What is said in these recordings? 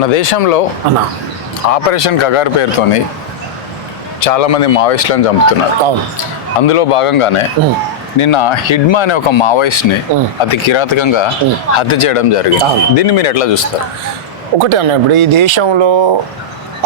మన దేశంలో ఆపరేషన్ కగారు పేరుతోని చాలామంది మావోయిస్టులను చంపుతున్నారు. అందులో భాగంగానే నిన్న హిడ్మా అనే ఒక మావోయిస్ట్ని అతి కిరాతకంగా హత్య చేయడం జరిగింది. దీన్ని మీరు ఎట్లా చూస్తారు? ఒకటే అన్న ఇప్పుడు ఈ దేశంలో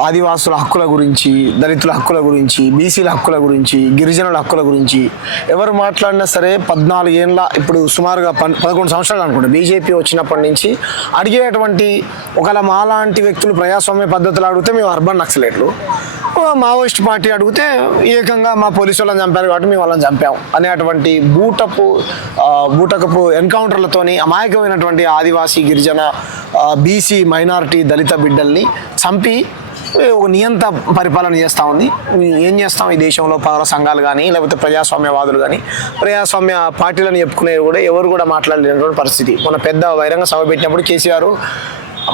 ఆదివాసుల హక్కుల గురించి దళితుల హక్కుల గురించి బీసీల హక్కుల గురించి గిరిజనుల హక్కుల గురించి ఎవరు మాట్లాడినా సరే పద్నాలుగు ఏళ్ళ ఇప్పుడు సుమారుగా పన్ పదకొండు సంవత్సరాలు అనుకుంటా. బీజేపీ వచ్చినప్పటి నుంచి అడిగేటువంటి ఒకవేళ మాలాంటి వ్యక్తులు ప్రజాస్వామ్య పద్ధతులు అడిగితే మేము అర్బన్ నక్సలేట్లు. మావోయిస్ట్ పార్టీ అడిగితే ఏకంగా మా పోలీసు వాళ్ళని చంపారు కాబట్టి మేము వాళ్ళని చంపాం అనేటువంటి బూటపు బూటకపు ఎన్కౌంటర్లతోని అమాయకమైనటువంటి ఆదివాసీ గిరిజన బీసీ మైనారిటీ దళిత బిడ్డల్ని చంపి ఒక నియంత పరిపాలన చేస్తూ ఉంది. ఏం చేస్తాం? ఈ దేశంలో పౌర సంఘాలు కానీ లేకపోతే ప్రజాస్వామ్యవాదులు కానీ ప్రజాస్వామ్య పార్టీలను చెప్పుకునేవి కూడా ఎవరు కూడా మాట్లాడలేనటువంటి పరిస్థితి. మన పెద్ద బహిరంగ సభ పెట్టినప్పుడు కేసీఆర్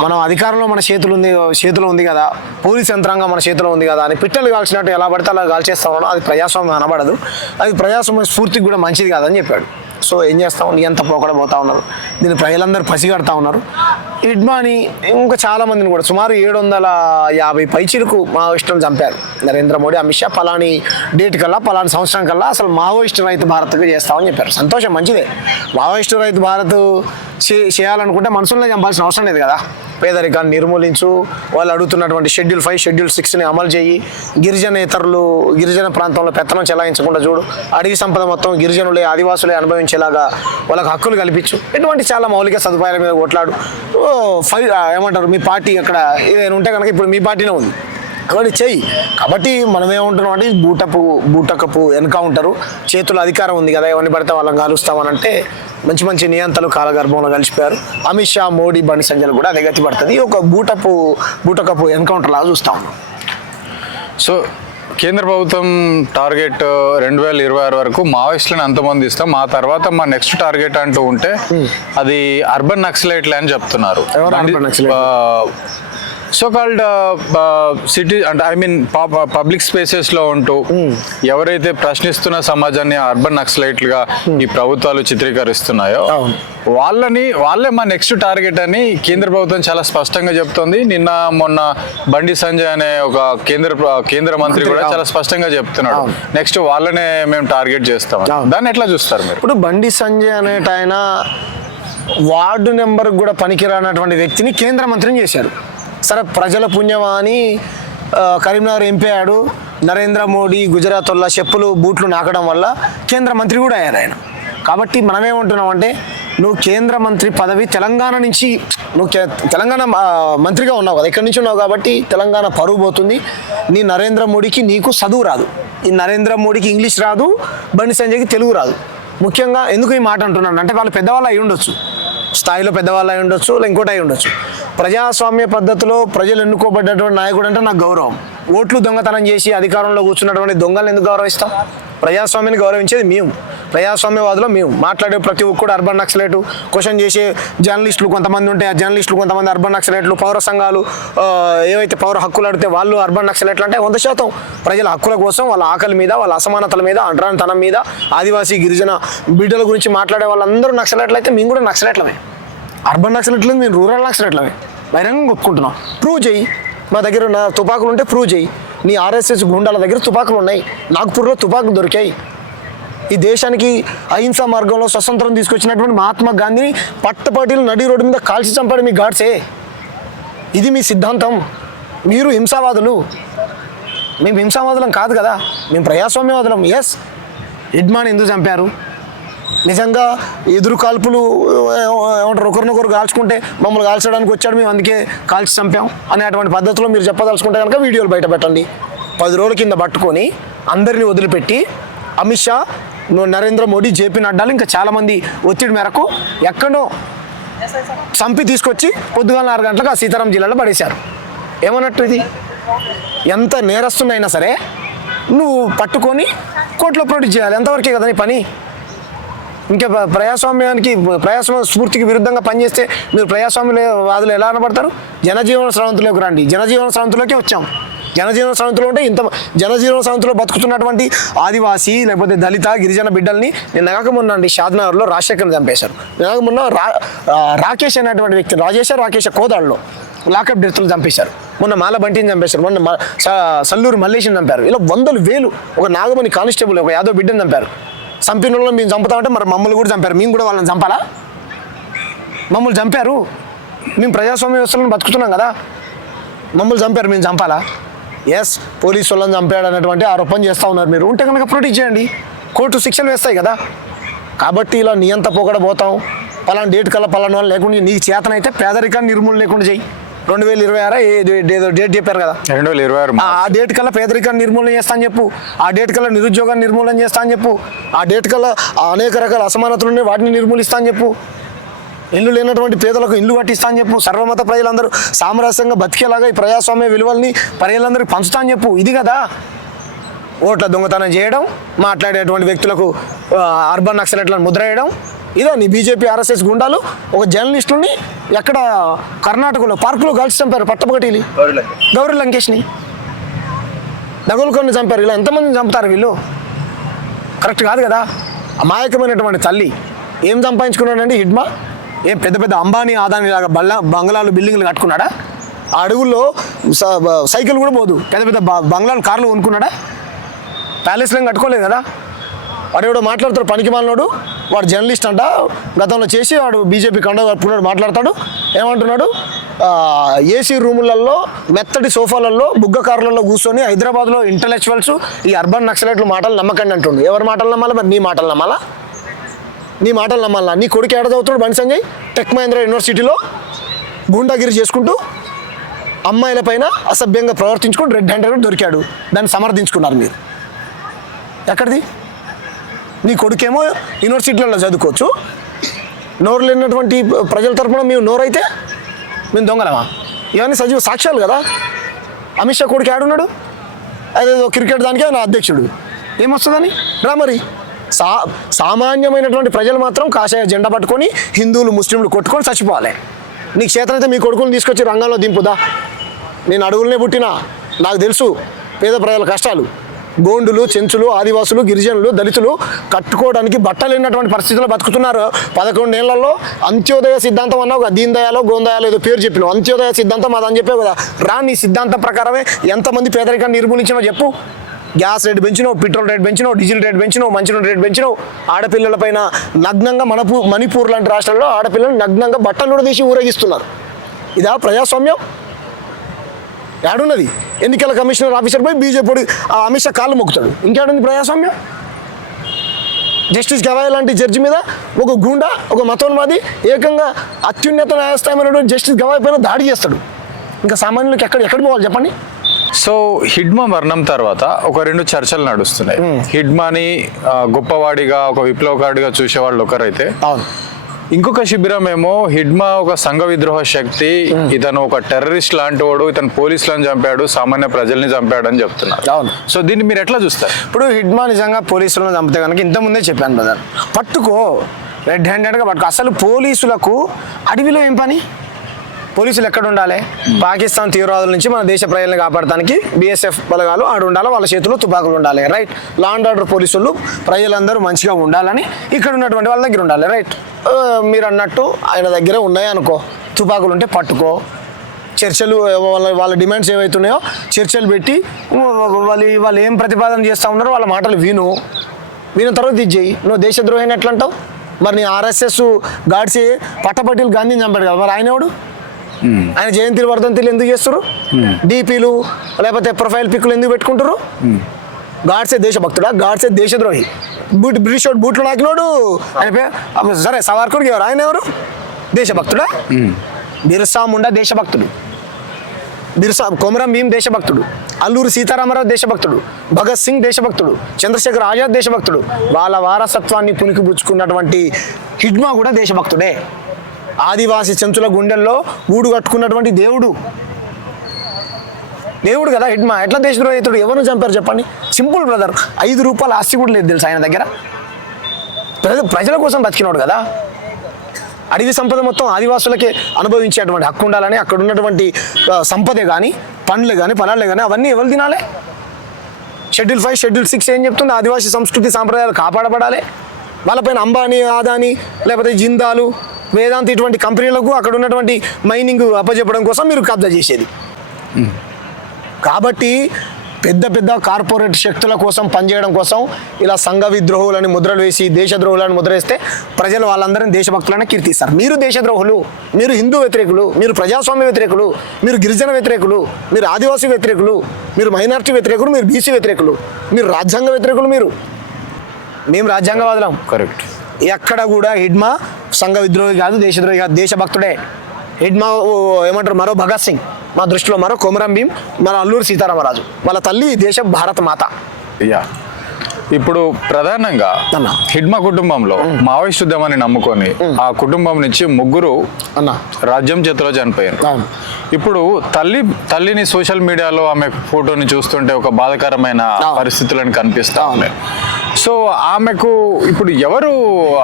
మనం అధికారంలో మన చేతులు ఉంది చేతిలో ఉంది కదా పోలీస్ యంత్రాంగం మన చేతిలో ఉంది కదా అని పిట్టలు కాల్చినట్టు ఎలా పడితే అలా కాల్చేస్తా అది ప్రజాస్వామ్యం అనబడదు. అది ప్రజాస్వామ్య స్ఫూర్తికి కూడా మంచిది కాదని చెప్పాడు. సో ఏం చేస్తాం ఎంత పోకడ పోతా ఉన్నారు? దీన్ని ప్రజలందరూ పసిగడతా ఉన్నారు. ఇడ్మాని ఇంకా చాలా మందిని కూడా సుమారు ఏడు వందల యాభై పైచిలకు మావోయిస్టులను చంపారు. నరేంద్ర మోడీ అమిత్ షా పలాని డేట్ కల్లా పలాని సంవత్సరం కల్లా అసలు మావోయిస్టు రైతు భారత్కు చేస్తామని చెప్పారు. సంతోషం మంచిదే. మావోయిస్టు రైతు భారత్ చే- చేయాలనుకుంటే మనుషుల్ని చంపాల్సిన అవసరం లేదు కదా. పేదరికాన్ని నిర్మూలించు వాళ్ళు అడుగుతున్నటువంటి షెడ్యూల్ ఫైవ్ షెడ్యూల్ సిక్స్ని అమలు చేయి. గిరిజనేతరులు గిరిజన ప్రాంతంలో పెత్తనం చెలాయించకుండా చూడు. అడవి సంపద మొత్తం గిరిజనులే ఆదివాసులే అనుభవించేలాగా వాళ్ళకి హక్కులు కల్పించు. ఇటువంటి చాలా మౌలిక సదుపాయాల మీద కొట్లాడు. ఫైవ్ ఏమంటారు మీ పార్టీ అక్కడ ఏదైనా ఉంటే కనుక ఇప్పుడు మీ పార్టీనే ఉంది. కాబట్టి చెయ్యి. కాబట్టి మనం ఏముంటున్నాం అంటే బూటపు బూటకపు ఎన్కౌంటరు చేతుల అధికారం ఉంది కదా ఎవరిని పడితే వాళ్ళని కాలుస్తామని అంటే మంచి మంచి నియంతలు కాలగర్భంలో కలిసిపోయారు. అమిత్ షా మోడీ బండి సంజయ్ కూడా అదే గతి పడుతుంది ఒక బూటపు బూటకపు ఎన్కౌంటర్ లాగా చూస్తా ఉన్నాం. సో కేంద్ర ప్రభుత్వం టార్గెట్ రెండు వేల ఇరవై ఆరు వరకు మావోయిస్టులను అంతమంది ఇస్తాం. మా తర్వాత మా నెక్స్ట్ టార్గెట్ అంటూ ఉంటే అది అర్బన్ నక్సలైట్లే అని చెప్తున్నారు? సో కాల్డ్ సిటీ అంటే ఐ మీన్ పబ్లిక్ స్పేసెస్లో ఉంటూ ఎవరైతే ప్రశ్నిస్తున్న సమాజాన్ని అర్బన్ నక్సలైట్లుగా ఈ ప్రభుత్వాలు చిత్రీకరిస్తున్నాయో. వాళ్ళని వాళ్ళే మా నెక్స్ట్ టార్గెట్ అని కేంద్ర ప్రభుత్వం చాలా స్పష్టంగా చెప్తోంది నిన్న మొన్న బండి సంజయ్ అనే ఒక కేంద్ర కేంద్ర మంత్రి కూడా. చాలా స్పష్టంగా చెప్తున్నాడు. నెక్స్ట్ వాళ్ళనే మేము టార్గెట్ చేస్తాం. దాన్ని ఎట్లా చూస్తారు మీరు ఇప్పుడు బండి సంజయ్ అనేట ఆయన వార్డు నెంబర్ కూడా పనికిరానటువంటి వ్యక్తిని కేంద్ర మంత్రిని చేశారు సరే ప్రజల పుణ్యమా అని కరీంనగర్ ఎంపీ అయ్యాడు. నరేంద్ర మోడీ గుజరాత్ వల్ల చెప్పులు బూట్లు నాకడం వల్ల కేంద్ర మంత్రి కూడా అయ్యారు ఆయన. కాబట్టి మనమేమంటున్నాం అంటే నువ్వు కేంద్ర మంత్రి పదవి తెలంగాణ నుంచి నువ్వు తెలంగాణ మంత్రిగా ఉన్నావు కదా ఇక్కడి నుంచి ఉన్నావు కాబట్టి తెలంగాణ పరువు పోతుంది. నీ నరేంద్ర మోడీకి నీకు చదువు రాదు. ఈ నరేంద్ర మోడీకి ఇంగ్లీష్ రాదు బండి సంజయ్కి తెలుగు రాదు. ముఖ్యంగా ఎందుకు ఈ మాట అంటున్నాను అంటే వాళ్ళు పెద్దవాళ్ళు అయి ఉండొచ్చు. స్థాయిలో పెద్దవాళ్ళు అయి ఉండొచ్చు లేదా ఇంకోటి అయి ఉండొచ్చు. ప్రజాస్వామ్య పద్ధతిలో ప్రజలు ఎన్నుకోబడ్డటువంటి నాయకుడు అంటే నాకు గౌరవం. ఓట్లు దొంగతనం చేసి అధికారంలో కూర్చున్నటువంటి దొంగలు ఎందుకు గౌరవిస్తాం? ప్రజాస్వామ్యాన్ని గౌరవించేది మేము. ప్రజాస్వామ్యవాదులు మేము. మాట్లాడే ప్రతి ఒక్కడు అర్బన్ నక్సలేటు. క్వశ్చన్ చేసే జర్నలిస్టులు కొంతమంది ఉంటే ఆ జర్నలిస్టులు కొంతమంది అర్బన్ నక్సలేట్లు పౌర సంఘాలు ఏవైతే పౌర హక్కులు అడిగితే వాళ్ళు అర్బన్ నక్సలేట్లు అంటే వంద శాతం ప్రజల హక్కుల కోసం వాళ్ళ ఆకలి మీద వాళ్ళ అసమానతల మీద అంటరానితనం మీద ఆదివాసీ గిరిజన బిడ్డల గురించి మాట్లాడే వాళ్ళందరూ నక్సలేట్లు అయితే మేము కూడా నక్సలేట్లమే. అర్బన్ నక్సలేట్లు మేము రూరల్ నక్సలేట్లమే. బహిరంగంగా ఒప్పుకుంటున్నాం. ప్రూవ్ చేయి. మా దగ్గర ఉన్న తుపాకులు ఉంటే ప్రూవ్ చేయి. నీ ఆర్ఎస్ఎస్ గుండాల దగ్గర తుపాకులు ఉన్నాయి. నాగ్పూర్లో తుపాకులు దొరికాయి. ఈ దేశానికి అహింసా మార్గంలో స్వతంత్రం తీసుకొచ్చినటువంటి మహాత్మా గాంధీని పట్టపాటీలు నడి రోడ్డు మీద కాల్చి చంపాడు మీ గాడ్సే. ఇది మీ సిద్ధాంతం. మీరు హింసావాదులు. మేము హింసావాదులం కాదు కదా. మేము ప్రజాస్వామ్యవాదులం. ఎస్ ఇడ్మాన్ ఎందుకు చంపారు? నిజంగా ఎదురు కాల్పులు ఏమంటారు ఒకరినొకరు కాల్చుకుంటే మమ్మల్ని కాల్చడానికి వచ్చాడు మేము అందుకే కాల్చి చంపాం అనేటువంటి పద్ధతిలో మీరు చెప్పదలుచుకుంటే కనుక వీడియోలు బయట పెట్టండి. పది రోజుల కింద పట్టుకొని అందరినీ వదిలిపెట్టి అమిత్ షా నరేంద్ర మోడీ జేపీ నడ్డాలు ఇంకా చాలామంది ఒత్తిడి మేరకు ఎక్కడో చంపి తీసుకొచ్చి పొద్దుగాల ఆరు గంటలకు ఆ సీతారాం జిల్లాలో పడేశారు. ఏమన్నట్టు ఇది? ఎంత నేరస్తున్నైనా సరే నువ్వు పట్టుకొని కోర్టులో ప్రొడ్యూస్ చేయాలి. ఎంతవరకే కదా నీ పని? ఇంకా ప్రజాస్వామ్యానికి ప్రజాస్వామ్య స్ఫూర్తికి విరుద్ధంగా పనిచేస్తే మీరు ప్రజాస్వామ్య వాదులు ఎలా అనబడతారు? జనజీవన స్రవంతిలోకి రండి. జనజీవన స్రవంతిలోకి వచ్చాం. జనజీవన స్రవంతిలో ఉంటే ఇంత జనజీవన స్రవంతిలో బతుకుతున్నటువంటి ఆదివాసీ లేకపోతే దళిత గిరిజన బిడ్డల్ని నిన్నగాక మొన్న అండి షాద్నగర్లో రాజశేఖర్ని చంపేశారు. నిన్నగాక మొన్న రా రాకేష్ అనేటువంటి వ్యక్తి రాజేష్ రాకేష్ కోదాడులో లాకప్ డెత్లు చంపేశారు. మొన్న మాల బంటిని చంపేశారు. మొన్న సల్లూరు మల్లేష్ని చంపారు. ఇలా వందలు వేలు ఒక నాగమణి కానిస్టేబుల్ ఒక యాదవ్ బిడ్డని చంపారు. చంపిన వాళ్ళు మేము చంపుతామంటే మరి మమ్మల్ని కూడా చంపారు. మేము కూడా వాళ్ళని చంపాలా? మమ్మల్ని చంపారు. మేము ప్రజాస్వామ్య వ్యవస్థలను బతుకుతున్నాం కదా. మమ్మల్ని చంపారు. మేము చంపాలా? ఎస్ పోలీసు వాళ్ళని చంపాడు అనేటువంటి ఆరోపణ చేస్తూ ఉన్నారు మీరు. ఉంటే కనుక ప్రొటెక్ట్ చేయండి. కోర్టు శిక్షలు వేస్తాయి కదా. కాబట్టి ఇలా నీ అంత పోకడ పోతాం పలానా డేట్ కల్లా పలానా వాళ్ళు లేకుండా నీకు చేతనైతే పేదరికాన్ని నిర్మూలన లేకుండా చేయి. రెండు వేల ఇరవై ఆరా ఏదో డేట్ చెప్పారు కదా? రెండు వేల ఇరవై ఆరు ఆ డేట్ కల్లా పేదరికాన్ని నిర్మూలన చేస్తా అని చెప్పు. ఆ డేట్ కల్లా నిరుద్యోగాన్ని నిర్మూలన చేస్తా అని చెప్పు. ఆ డేట్ కల్లా అనేక రకాల అసమానతలు ఉన్నాయి వాటిని నిర్మూలిస్తా అని చెప్పు. ఇల్లు లేనటువంటి పేదలకు ఇల్లు కట్టిస్తా అని చెప్పు. సర్వమత ప్రజలందరూ సామరస్యంగా బతికేలాగా ఈ ప్రజాస్వామ్య విలువల్ని ప్రజలందరికీ పంచుతా అని చెప్పు. ఇది కదా? ఓట్ల దొంగతనం చేయడం మాట్లాడేటువంటి వ్యక్తులకు అర్బన్ నక్సలెట్లను ముద్ర వేయడం ఇదో నీ బీజేపీ ఆర్ఎస్ఎస్ గుండాలు ఒక జర్నలిస్టుని ఎక్కడ కర్ణాటకలో పార్కులో కలిసి చంపారు పట్టపగటిలి? గౌరీ లంకేష్ని. నగులుకొని చంపారు. ఇలా ఎంతమందిని చంపుతారు వీళ్ళు? కరెక్ట్ కాదు కదా? అమాయకమైనటువంటి తల్లి ఏం సంపాదించుకున్నాడండి హిడ్మా? ఏం పెద్ద పెద్ద అంబానీ ఆదాని లాగా బల్ల బంగ్లాలు బిల్డింగ్లు కట్టుకున్నాడా? ఆ బ- సైకిల్ కూడా పోదు. పెద్ద పెద్ద బ- బంగ్లాలు కార్లు కొనుక్కున్నాడా? ప్యాలెస్లో కట్టుకోలేదు కదా? వాడు మాట్లాడతాడు పనికి మాలినోడు. వాడు జర్నలిస్ట్ అంట. గతంలో చేసి వాడు బీజేపీ కండ కట్టుకున్నాడు మాట్లాడతాడు. ఏమంటున్నాడు? ఏసీ రూములలో మెత్తటి సోఫాలలో బుగ్గ కార్లలో కూర్చొని హైదరాబాద్లో ఇంటలెక్చువల్స్ ఈ అర్బన్ నక్సలైట్లు మాటలు నమ్మకండి అంటుండు. ఎవరి మాటలు నమ్మాలా మరి నీ మాటలు నమ్మాలా? నీ మాటలు నమ్మాలా? నీ కొడుకు ఏడ చదువుతున్నాడు బండి సంజయ్? టెక్ మహేంద్ర యూనివర్సిటీలో గుండాగిరి చేసుకుంటూ అమ్మాయిల పైన అసభ్యంగా ప్రవర్తించుకుని రెడ్ హ్యాండెడ్ దొరికాడు. దాన్ని సమర్థించుకున్నారు మీరు. ఎక్కడిది? నీ కొడుకేమో యూనివర్సిటీలలో చదువుకోవచ్చు. నోరు లేనటువంటి ప్రజల తరపున మేము నోరైతే మేము దొంగలమా? ఇవన్నీ సజీవ సాక్ష్యాలు కదా. అమిత్ షా కొడుకు ఆడున్నాడు అదేదో క్రికెట్ దానికే నా అధ్యక్షుడు. ఏమొస్తుందని? రా మరి. సా సామాన్యమైనటువంటి ప్రజలు మాత్రం కాషాయ జెండా పట్టుకొని హిందువులు ముస్లింలు కొట్టుకొని చచ్చిపోవాలి. నీకు చేతనైతే మీ కొడుకుని తీసుకొచ్చి రంగంలో దింపుదా? నేను అడవులనే పుట్టినా? నాకు తెలుసు. పేద ప్రజల కష్టాలు. గోండులు చెంచులు ఆదివాసులు గిరిజనులు దళితులు కట్టుకోవడానికి బట్టలు లేనటువంటి పరిస్థితుల్లో బతుకుతున్నారు. పదకొండేళ్ళలో అంత్యోదయ సిద్ధాంతం అన్నావు కదా దీన్ దయాలో గోందయాలో ఏదో పేరు చెప్పినావు. అంత్యోదయ సిద్ధాంతం అదని చెప్పావు కదా. రా నీ సిద్ధాంతం ప్రకారమే ఎంతమంది పేదరికాన్ని నిర్మూలించినో చెప్పు. గ్యాస్ రేట్ పెంచినావు పెట్రోల్ రేట్ పెంచినావు డీజిల్ రేట్ పెంచినావు మంచినీళ్ళ రేట్ పెంచినావు. ఆడపిల్లలపైన నగ్నంగా మనపూ మణిపూర్ లాంటి రాష్ట్రాల్లో ఆడపిల్లలు నగ్నంగా బట్టలు కూడా తీసి ఊరేగిస్తున్నారు. ఇదా ప్రజాస్వామ్యం? ఏడున్నది? ఎన్నికల కమిషనర్ ఆఫీసర్ పోయి బీజేపీ ఆ అమిత్ షా కాళ్ళు మొక్కుతాడు. ఇంకేడుంది ప్రజాస్వామ్యం? జస్టిస్ గవాయ్ లాంటి జడ్జి మీద ఒక గూండా ఒక మతోన్మాది ఏకంగా అత్యున్నత న్యాయస్థానమైనటువంటి జస్టిస్ గవాయ్ పైన దాడి చేస్తాడు. ఇంకా సామాన్యులకు ఎక్కడ ఎక్కడ పోవాలి చెప్పండి? సో హిడ్మా మరణం తర్వాత ఒక రెండు చర్చలు నడుస్తున్నాయి. హిడ్మాని గొప్పవాడిగా ఒక విప్లవకారుడిగా చూసే వాళ్ళు ఒకరైతే అవును. ఇంకొక శిబిరం ఏమో హిడ్మా ఒక సంఘ విద్రోహ శక్తి ఇతను ఒక టెర్రరిస్ట్ లాంటి వాడు ఇతను పోలీసులను చంపాడు సామాన్య ప్రజల్ని చంపాడు అని చెప్తున్నారు. అవును. సో దీన్ని మీరు ఎట్లా చూస్తారు? ఇప్పుడు హిడ్మా నిజంగా పోలీసులను చంపితే కనుక ఇంతకుముందే చెప్పాను బ్రదర్ పట్టుకో. రెడ్ హ్యాండెడ్గా పట్టుకో. అసలు పోలీసులకు అడవిలో ఏం పని? పోలీసులు ఎక్కడ ఉండాలి? పాకిస్తాన్ తీవ్రవాదుల నుంచి మన దేశ ప్రజల్ని కాపాడటానికి బీఎస్ఎఫ్ బలగాలు ఆడు ఉండాలి? వాళ్ళ చేతిలో తుపాకులు ఉండాలి రైట్ లా అండ్ ఆర్డర్ పోలీసులు ప్రజలందరూ మంచిగా ఉండాలని ఇక్కడ ఉన్నటువంటి వాళ్ళ దగ్గర ఉండాలి రైట్ మీరు అన్నట్టు ఆయన దగ్గర ఉన్నాయి అనుకో. తుపాకులు ఉంటే పట్టుకో. చర్చలు వాళ్ళ వాళ్ళ డిమాండ్స్ ఏవైతున్నాయో చర్చలు పెట్టి వాళ్ళు వాళ్ళు ఏం ప్రతిపాదన చేస్తూ ఉన్నారో వాళ్ళ మాటలు విను. విన్న తర్వాత ఇది చేయి నువ్వు దేశద్రోహిని ఎట్లా అంటావు మరి నీ ఆర్ఎస్ఎస్ గాడ్సే పట్టపట్టిలు గాంధీని చంపాడు కదా. మరి ఆయన ఎవడు? ఆయన జయంతిలు వర్ధంతిలు ఎందుకు చేస్తారు డీపీలు లేకపోతే ప్రొఫైల్ పిక్లు ఎందుకు పెట్టుకుంటారు గాడ్సే దేశభక్తుడా? గాడ్సే దేశద్రోహి. బూట్ బ్రిటిష్ వాడు బూట్లు నాకినోడు. ఆయన సరే సవార్కుడికి ఎవరు ఆయన ఎవరు? దేశభక్తుడా? బిర్సా ముండా దేశభక్తుడు. బిర్సా కొమరం భీం దేశభక్తుడు. అల్లూరు సీతారామరావు దేశభక్తుడు. భగత్ సింగ్ దేశభక్తుడు. చంద్రశేఖర్ ఆజాద్ దేశభక్తుడు. వాళ్ళ వారసత్వాన్ని పుణికిపుచ్చుకున్నటువంటి హిడ్మా కూడా దేశభక్తుడే. ఆదివాసి చెంచుల గుండెల్లో గూడు కట్టుకున్నటువంటి దేవుడు. దేవుడు కదా హిడ్మా ఎట్లా దేశద్రోహితుడు ఎవరు చంపారు చెప్పండి? సింపుల్ బ్రదర్ ఐదు రూపాయల ఆస్తి కూడా లేదు తెలుసు ఆయన దగ్గర? ప్రజ ప్రజల కోసం బతికినాడు కదా. అడవి సంపద మొత్తం ఆదివాసులకే అనుభవించేటువంటి హక్కు ఉండాలని అక్కడ ఉన్నటువంటి సంపదే కానీ పండ్లు కానీ ఫలాలు కానీ అవన్నీ ఎవరు తినాలి? షెడ్యూల్ ఫైవ్ షెడ్యూల్ సిక్స్ ఏం చెప్తుంది? ఆదివాసీ సంస్కృతి సాంప్రదాయాలు కాపాడబడాలి. వాళ్ళపైన అంబానీ ఆదాని లేకపోతే జిందాలు వేదాంత ఇటువంటి కంపెనీలకు అక్కడ ఉన్నటువంటి మైనింగ్ అప్పచెప్పడం కోసం మీరు కబ్జా చేసేది. కాబట్టి పెద్ద పెద్ద కార్పొరేట్ శక్తుల కోసం పనిచేయడం కోసం ఇలా సంఘ విద్రోహులని ముద్రలు వేసి దేశద్రోహులను ముద్ర వేస్తే ప్రజలు వాళ్ళందరినీ దేశభక్తులను కీర్తిస్తారు. మీరు దేశద్రోహులు మీరు హిందూ వ్యతిరేకులు మీరు ప్రజాస్వామ్య వ్యతిరేకులు మీరు గిరిజన వ్యతిరేకులు మీరు ఆదివాసీ వ్యతిరేకులు మీరు మైనారిటీ వ్యతిరేకులు మీరు బీసీ వ్యతిరేకులు మీరు రాజ్యాంగ వ్యతిరేకులు మీరు. మేము రాజ్యాంగవాదులం. కరెక్ట్. ఎక్కడ కూడా హిడ్మా సంఘ విద్రోహి కాదు దేశద్రోహి కాదు దేశభక్తుడే. హిడ్మా ఓ, ఏమంటారు మరో భగత్ సింగ్. మా దృష్టిలో మరో కొమరం భీం మన అల్లూరు సీతారామరాజు. వాళ్ళ తల్లి దేశ భారత మాత. యా. ఇప్పుడు ప్రధానంగా. హిడ్మా కుటుంబంలో మావోయిస్ట్ ఉద్యమాన్ని నమ్ముకొని ఆ కుటుంబం నుంచి ముగ్గురు అన్న. రాజ్యం చేతిలో చనిపోయారు. ఇప్పుడు తల్లి తల్లిని సోషల్ మీడియాలో ఆమె ఫోటోని చూస్తుంటే ఒక బాధాకరమైన. పరిస్థితులను కనిపిస్తా ఉన్నాయి. సో ఆమెకు ఇప్పుడు ఎవరు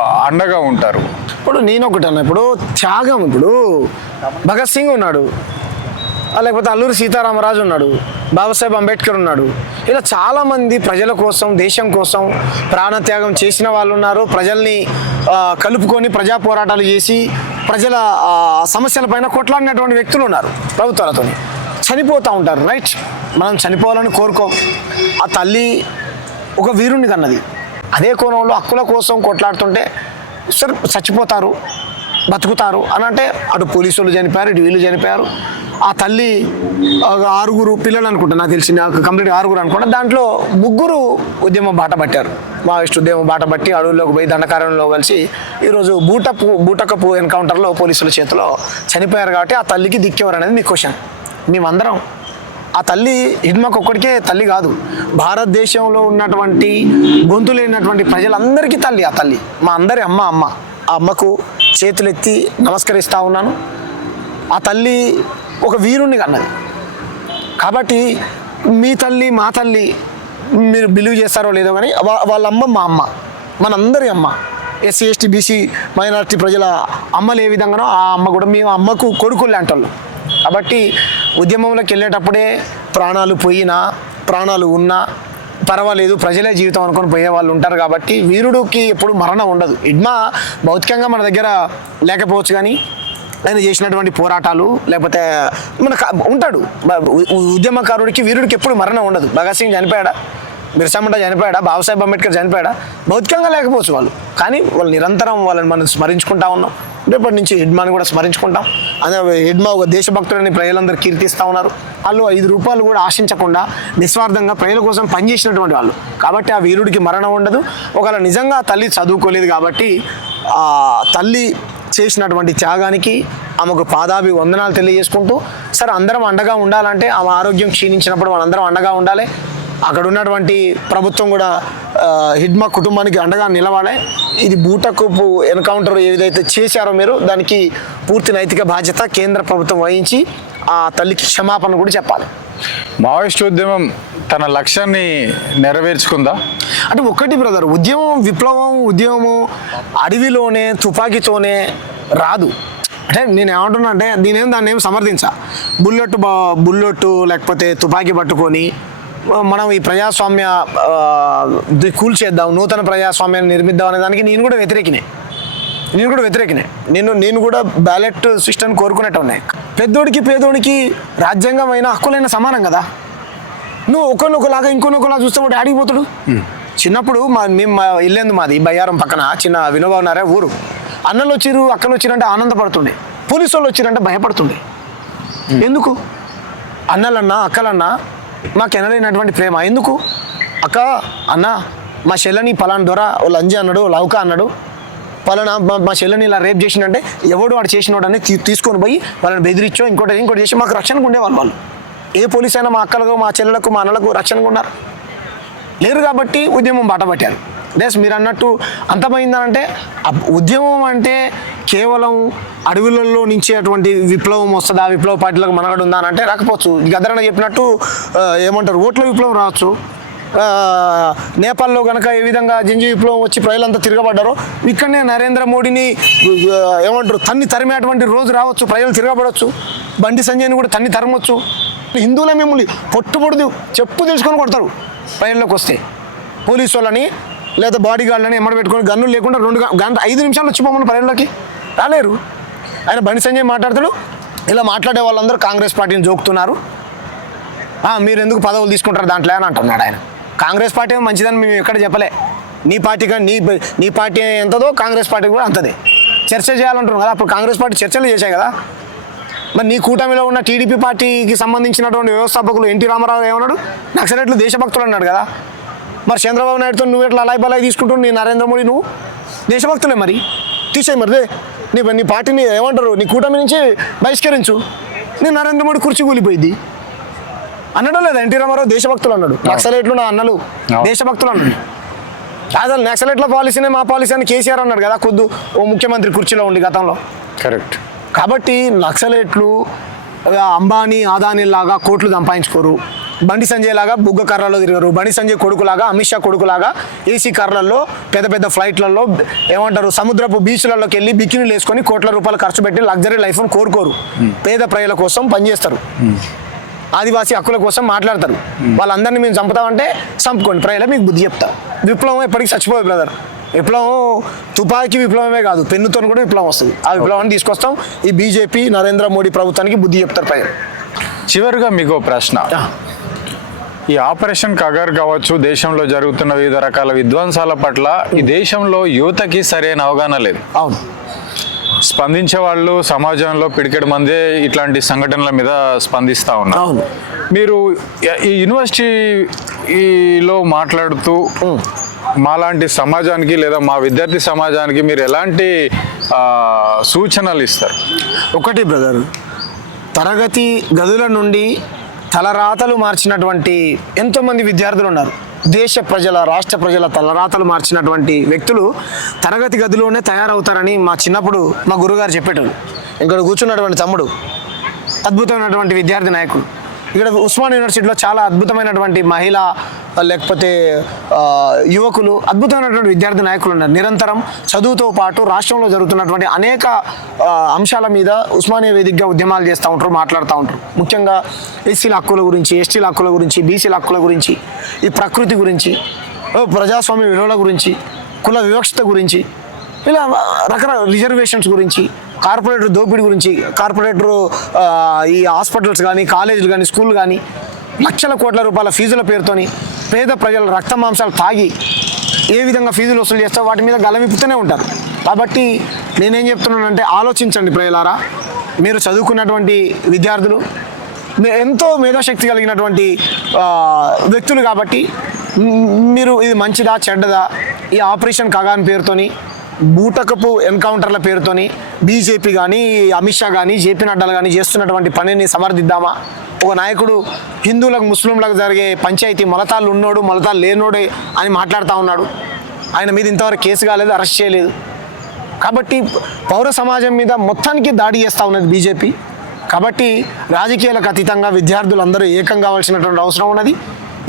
అండగా ఉంటారు? ఇప్పుడు నేను ఒకటి అన్న ఇప్పుడు త్యాగం ఇప్పుడు. భగత్ సింగ్ ఉన్నాడు. లేకపోతే అల్లూరి సీతారామరాజు ఉన్నాడు. బాబాసాహెబ్ అంబేద్కర్ ఉన్నాడు. ఇలా చాలామంది ప్రజల కోసం దేశం కోసం ప్రాణత్యాగం చేసిన వాళ్ళు ఉన్నారు. ప్రజల్ని కలుపుకొని ప్రజా పోరాటాలు చేసి ప్రజల సమస్యల సమస్యలపైన కొట్లాడినటువంటి వ్యక్తులు ఉన్నారు ప్రభుత్వాలతో చనిపోతూ ఉంటారు రైట్? మనం చనిపోవాలని కోరుకోం. ఆ తల్లి ఒక వీరుణ్ణి కన్నది. అదే కోణంలో హక్కుల కోసం కొట్లాడుతుంటే సరే చచ్చిపోతారు బతుకుతారు అని అంటే అటు పోలీసు వాళ్ళు చనిపోయారు ఇటు వీళ్ళు చనిపోయారు. ఆ తల్లి ఆరుగురు పిల్లలు అనుకుంటా నాకు తెలిసి నాకు కంప్లీట్ ఆరుగురు అనుకుంటా దాంట్లో ముగ్గురు ఉద్యమం బాట పట్టారు. మావిస్ట్ ఉద్యమం బాట పట్టి అడవుల్లోకి పోయి దండకారంలో కలిసి ఈరోజు బూటపు బూటకపు ఎన్కౌంటర్లో పోలీసుల చేతిలో చనిపోయారు కాబట్టి ఆ తల్లికి దిక్కేవారు అనేది మీ క్వశ్చన్. మేమందరం ఆ తల్లి హిడ్మకు ఒక్కడికే తల్లి కాదు. భారతదేశంలో ఉన్నటువంటి గొంతు లేనటువంటి ప్రజలందరికీ తల్లి ఆ తల్లి. మా అందరి అమ్మ అమ్మ. ఆ అమ్మకు చేతులెత్తి నమస్కరిస్తూ ఉన్నాను. ఆ తల్లి ఒక వీరుణ్ణి కన్నది. కాబట్టి మీ తల్లి మా తల్లి మీరు బిలీవ్ చేస్తారో లేదో కానీ వాళ్ళ అమ్మ మా అమ్మ. మనందరి అమ్మ. ఎస్సీ ఎస్టీ బీసీ మైనారిటీ ప్రజల అమ్మలు ఏ విధంగానో ఆ అమ్మ కూడా మేము అమ్మకు కొడుకులు లాంటి కాబట్టి ఉద్యమంలోకి వెళ్ళేటప్పుడే ప్రాణాలు పోయినా ప్రాణాలు ఉన్నా పర్వాలేదు ప్రజలే జీవితం అనుకొని పోయే వాళ్ళు ఉంటారు కాబట్టి వీరుడికి ఎప్పుడు మరణం ఉండదు. ఇడ్మా భౌతికంగా మన దగ్గర లేకపోవచ్చు కానీ ఆయన చేసినటువంటి పోరాటాలు లేకపోతే మన ఉంటాడు. ఉద్యమకారుడికి వీరుడికి ఎప్పుడు మరణం ఉండదు. భగత్ సింగ్ చనిపోయాడా? బిర్సా చనిపోయాడా? బాబాసాహెబ్ అంబేద్కర్ చనిపోయాడా? భౌతికంగా లేకపోవచ్చు వాళ్ళు. కానీ వాళ్ళు నిరంతరం వాళ్ళని మనం స్మరించుకుంటా ఉన్నాం. రేపటి నుంచి హిడ్మాని కూడా స్మరించుకుంటాం. అదే హిడ్మా ఒక దేశభక్తుడని ప్రజలందరూ కీర్తిస్తూ ఉన్నారు. వాళ్ళు ఐదు రూపాయలు కూడా ఆశించకుండా నిస్వార్థంగా ప్రజల కోసం పనిచేసినటువంటి వాళ్ళు. కాబట్టి ఆ వీరుడికి మరణం ఉండదు. ఒకవేళ నిజంగా తల్లి చదువుకోలేదు కాబట్టి ఆ తల్లి చేసినటువంటి త్యాగానికి ఆమెకు పాదాభి వందనాలు తెలియజేసుకుంటూ సరే అందరం అండగా ఉండాలంటే ఆమె ఆరోగ్యం క్షీణించినప్పుడు మనందరం అండగా ఉండాలి. అక్కడ ఉన్నటువంటి ప్రభుత్వం కూడా హిడ్మా కుటుంబానికి అండగా నిలవాలి. ఇది బూటకపు ఎన్కౌంటర్ ఏదైతే చేశారో మీరు దానికి పూర్తి నైతిక బాధ్యత కేంద్ర ప్రభుత్వం వహించి ఆ తల్లికి క్షమాపణ కూడా చెప్పాలి. మావోయిస్ట్ ఉద్యమం తన లక్ష్యాన్ని నెరవేర్చుకుందా? అంటే ఒక్కటి బ్రదర్ ఉద్యమం విప్లవం ఉద్యమం అడవిలోనే తుపాకీతోనే రాదు. అంటే నేను ఏమంటున్నా అంటే నేనేం దాన్ని ఏం సమర్థించా? బుల్లెట్ బుల్లెట్ లేకపోతే తుపాకీ పట్టుకొని మనం ఈ ప్రజాస్వామ్య ఆ, ది- కూల్చేద్దాం నూతన ప్రజాస్వామ్యాన్ని నిర్మిద్దాం అనే దానికి నేను కూడా వ్యతిరేకినే. నేను కూడా వ్యతిరేకినే. నేను నేను కూడా బ్యాలెట్ సిస్టమ్ కోరుకునేట్టు ఉన్నాయి పెద్దోడికి పేదోడికి రాజ్యాంగమైన హక్కులైన సమానం కదా. నువ్వు ఒకరినొకలాగా ఇంకొనొకలా చూస్తే వాడు ఆడిపోతాడు చిన్నప్పుడు మా మేము మా ఇల్లేందు మాది బయ్యారం పక్కన చిన్న వినోబానారే ఊరు. అన్నలు వచ్చిరు అక్కలు వచ్చిరంటే ఆనందపడుతుండే. పోలీసు వాళ్ళు వచ్చిరంటే భయపడుతుండే ఎందుకు? అన్నలన్నా అక్కలన్నా మాకు ఎనలేనటువంటి ప్రేమ. ఎందుకు? అక్క అన్న మా చెల్లని పలానా దొర లంజి అన్నాడు లౌకా లౌక అన్నాడు. పలానా మా మా చెల్లెని ఇలా రేప్ చేసిండంటే ఎవడు వాడు చేసినోడు అని తీసుకొని పోయి వాళ్ళని బెదిరించో ఇంకోటి ఇంకోటి చేసి మాకు రక్షణకు ఉండేవాళ్ళు వాళ్ళు. ఏ పోలీస్ అయినా మా అక్కలకు మా చెల్లెలకు మా అన్నలకు రక్షణగా ఉన్నారు. లేరు కాబట్టి ఉద్యమం బాట పట్టారు. డెస్ మీరు అన్నట్టు అంతమైందంటే ఉద్యమం అంటే కేవలం అడవులలో నుంచి అటువంటి విప్లవం వస్తుందా? విప్లవ పార్టీలకు మనగడు ఉందా అని అంటే రాకపోవచ్చు. గదరణ చెప్పినట్టు ఏమంటారు? ఓట్ల విప్లవం రావచ్చు. నేపాల్లో కనుక ఏ విధంగా జింజీ విప్లవం వచ్చి ప్రజలంతా తిరగబడ్డారో ఇక్కడనే నరేంద్ర మోడీని ఏమంటారు? తన్ని తరిమేటువంటి రోజు రావచ్చు. ప్రజలు తిరగబడవచ్చు బండి సంజయ్ని కూడా తన్ని తరమొచ్చు. హిందువులే మిమ్మల్ని పొట్టుపొడుదు చెప్పు తెలుసుకొని కొడతారు ప్రజల్లోకి వస్తే. పోలీసు వాళ్ళని లేదా బాడీ గార్డులని ఎమ్మడ పెట్టుకొని గన్నులు లేకుండా రెండు గంట ఐదు నిమిషాలు వచ్చిపోమని ప్రజల్లోకి. రాలేరు. ఆయన బండి సంజయ్ మాట్లాడతాడు. ఇలా మాట్లాడే వాళ్ళందరూ కాంగ్రెస్ పార్టీని జోకుతున్నారు. మీరు ఎందుకు పదవులు తీసుకుంటారు దాంట్లో అని అంటున్నాడు ఆయన. కాంగ్రెస్ పార్టీ మంచిదని మేము ఎక్కడ చెప్పలే. నీ పార్టీ కానీ నీ నీ పార్టీ ఎంతదో కాంగ్రెస్ పార్టీ కూడా అంతదే. చర్చ చేయాలంటున్నాం కదా అప్పుడు కాంగ్రెస్ పార్టీ చర్చలు చేశాయి కదా. మరి నీ కూటమిలో ఉన్న టీడీపీ పార్టీకి సంబంధించినటువంటి వ్యవస్థాపకులు ఎన్టీ రామారావు ఏమన్నాడు? నక్సలెట్లు దేశభక్తులు అన్నాడు కదా. మరి చంద్రబాబు నాయుడుతో నువ్వు ఎట్లా అలాయి బలాయి తీసుకుంటున్నావు? నీ నరేంద్ర మోడీ నువ్వు? దేశభక్తులే మరి. తీసేయి మరి నీ నీ పార్టీని ఏమంటారు? నీ కూటమి నుంచి బహిష్కరించు. నీ నరేంద్ర మోడీ కుర్చీ కూలిపోయింది. అన్నాడో లేదా ఎన్టీ రామారావు? దేశభక్తులు అన్నాడు. నక్సలైట్లు నా అన్నలు. దేశభక్తులు అన్నాడు. అసలు నక్సలైట్ల పాలసీనే మా పాలసీ అని కేసీఆర్ అన్నాడు కదా కొద్దు ఓ ముఖ్యమంత్రి కుర్చీలో ఉండి గతంలో. కరెక్ట్. కాబట్టి నక్సలైట్లు అంబానీ అదానీ లాగా కోట్లు సంపాదించుకోరు. బండి సంజయ్ లాగా బుగ్గ కర్రలో తిరగరు. బండి సంజయ్ కొడుకులాగా అమిత్ షా కొడుకులాగా ఏసీ కార్లలో పెద్ద పెద్ద ఫ్లైట్లలో ఏమంటారు సముద్రపు బీచ్లలోకి వెళ్ళి బికినీలు వేసుకొని కోట్ల రూపాయలు ఖర్చు పెట్టి లగ్జరీ లైఫ్ను కోరుకోరు. పేద ప్రజల కోసం పనిచేస్తారు. ఆదివాసీ హక్కుల కోసం మాట్లాడతారు. వాళ్ళందరినీ మేము చంపుతామంటే చంపుకోండి. ప్రజలు మీకు బుద్ధి చెప్తా. విప్లవం ఎప్పటికీ చచ్చిపోయి బ్రదర్ విప్లవం తుపాకీ విప్లవమే కాదు. పెన్నుతో కూడా విప్లవం వస్తుంది. ఆ విప్లవాన్ని తీసుకొస్తాం. ఈ బీజేపీ నరేంద్ర మోడీ ప్రభుత్వానికి బుద్ధి చెప్తారు ప్రజలు. చివరిగా మీకు ప్రశ్న. ఈ ఆపరేషన్ కగర్ కావచ్చు దేశంలో జరుగుతున్న వివిధ రకాల విధ్వంసాల పట్ల ఈ దేశంలో యువతకి సరైన అవగాహన లేదు. అవును. స్పందించే వాళ్ళు సమాజంలో పిడికెడు మందే ఇట్లాంటి సంఘటనల మీద స్పందిస్తూ ఉన్నారు. అవును. మీరు ఈ- యూనివర్సిటీలో మాట్లాడుతూ మాలాంటి సమాజానికి లేదా మా విద్యార్థి సమాజానికి మీరు ఎలాంటి సూచనలు ఇస్తారు? ఒకటి బ్రదర్ తరగతి గదుల నుండి తలరాతలు మార్చినటువంటి ఎంతోమంది విద్యార్థులు ఉన్నారు. దేశ ప్రజల రాష్ట్ర ప్రజల తలరాతలు మార్చినటువంటి వ్యక్తులు తరగతి గదిలోనే తయారవుతారని మా చిన్నప్పుడు మా గురుగారు చెప్పేటోళ్ళు. ఇక్కడ కూర్చున్నటువంటి తమ్ముడు అద్భుతమైనటువంటి విద్యార్థి నాయకుడు. ఇక్కడ ఉస్మాన్ యూనివర్సిటీలో చాలా అద్భుతమైనటువంటి మహిళ లేకపోతే యువకులు అద్భుతమైనటువంటి విద్యార్థి నాయకులు ఉన్నారు. నిరంతరం చదువుతో పాటు రాష్ట్రంలో జరుగుతున్నటువంటి అనేక అంశాల మీద ఉస్మానియా వేదికగా ఉద్యమాలు చేస్తూ ఉంటారు మాట్లాడుతూ ఉంటారు. ముఖ్యంగా ఎస్సీల హక్కుల గురించి ఎస్టీల హక్కుల గురించి బీసీల హక్కుల గురించి ఈ ప్రకృతి గురించి ప్రజాస్వామ్య విలువల గురించి కుల వివక్షత గురించి ఇలా రకరకాల రిజర్వేషన్స్ గురించి కార్పొరేటర్ దోపిడీ గురించి కార్పొరేటర్ ఈ హాస్పిటల్స్ కానీ కాలేజీలు కానీ స్కూల్ కానీ లక్షల కోట్ల రూపాయల ఫీజుల పేరుతోని పేద ప్రజల రక్త మాంసాలు తాగి ఏ విధంగా ఫీజులు వసూలు చేస్తా వాటి మీద గలమిప్పుతూనే ఉంటారు. కాబట్టి నేనేం చెప్తున్నానంటే ఆలోచించండి ప్రజలారా మీరు చదువుకున్నటువంటి విద్యార్థులు ఎంతో మేధాశక్తి కలిగినటువంటి వ్యక్తులు కాబట్టి మీరు ఇది మంచిదా చెడ్డదా ఈ ఆపరేషన్ కగాన్ పేరుతోని బూటకపు ఎన్కౌంటర్ల పేరుతోని బీజేపీ కానీ అమిత్ షా కానీ జేపీ నడ్డాలు కానీ చేస్తున్నటువంటి పనిని సమర్థిద్దామా? ఒక నాయకుడు హిందువులకు ముస్లింలకు జరిగే పంచాయతీ మొలతాలు ఉన్నోడు మొలతాలు లేనోడే అని మాట్లాడుతూ ఉన్నాడు. ఆయన మీద ఇంతవరకు కేసు కాలేదు అరెస్ట్ చేయలేదు. కాబట్టి పౌర సమాజం మీద మొత్తానికి దాడి చేస్తూ ఉన్నది బీజేపీ. కాబట్టి రాజకీయాలకు అతీతంగా విద్యార్థులందరూ ఏకం కావాల్సినటువంటి అవసరం ఉన్నది.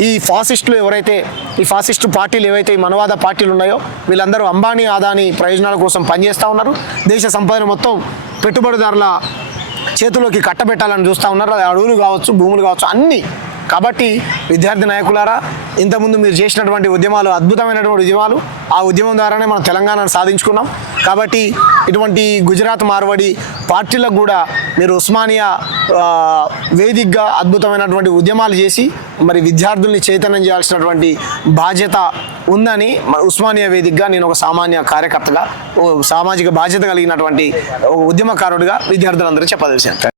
ఈ ఫాసిస్టులు ఎవరైతే ఈ ఫాసిస్టు పార్టీలు ఏవైతే ఈ మనవాద పార్టీలు ఉన్నాయో వీళ్ళందరూ అంబానీ ఆదాని ప్రయోజనాల కోసం పనిచేస్తూ ఉన్నారు. దేశ సంపాదన మొత్తం పెట్టుబడిదారుల చేతిలోకి కట్టబెట్టాలని చూస్తూ ఉన్నారు. అది అడవులు కావచ్చు భూములు కావచ్చు అన్నీ కాబట్టి విద్యార్థి నాయకులారా ఇంతకుముందు మీరు చేసినటువంటి ఉద్యమాలు అద్భుతమైనటువంటి ఉద్యమాలు ఆ ఉద్యమం ద్వారానే మనం తెలంగాణను సాధించుకున్నాం. కాబట్టి ఇటువంటి గుజరాత్ మార్వడి పార్టీలకు కూడా మీరు ఉస్మానియా వేదికగా అద్భుతమైనటువంటి ఉద్యమాలు చేసి మరి విద్యార్థుల్ని చైతన్యం చేయాల్సినటువంటి బాధ్యత ఉందని ఉస్మానియా వేదికగా నేను ఒక సామాన్య కార్యకర్తగా ఓ సామాజిక బాధ్యత కలిగినటువంటి ఉద్యమకారుడిగా విద్యార్థులందరూ చెప్పదలిచాను.